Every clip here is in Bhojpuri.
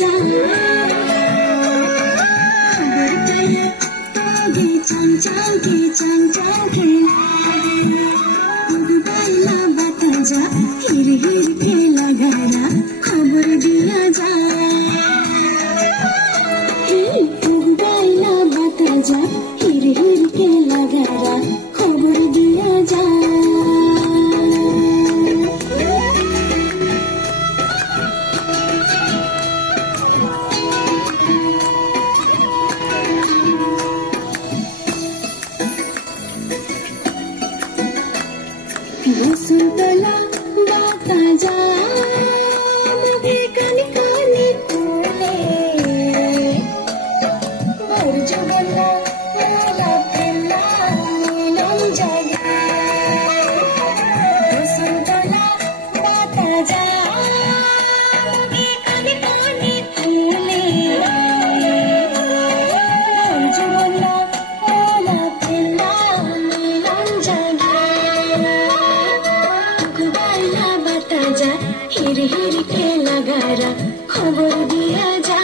जा खबर पाया तोगे चंचल के बाइला बता जा हिर हिर के लगारा खबर दिया जा बाइला बता जा हिर हिर के लगारा खबर दिया जा वसुंतला बता जा मुझे कनी कनी तूने वर्जुगला वाला पिल्ला नीलम जागा वसुंतला बता जा मुझे कनी कनी तूने वर्जुगला वाला पिल्ला नीलम जागा हिर हिर के लगारा खबर दिया जा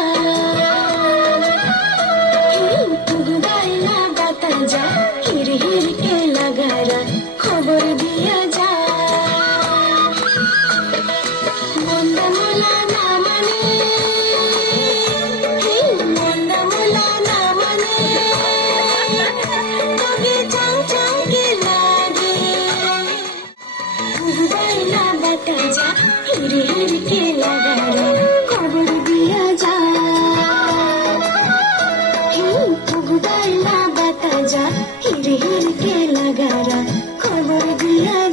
बाइला बता जा हिर हिर के लगारा खबर दिया जा मंद मोला ना माने मंद मोला ना माने तोगे चाँव चाँव के लागे बाइला बता जा हिर हिर के लगारा खबर दिया जा बाइला बता जा हिर हिर के लगारा खबर दिया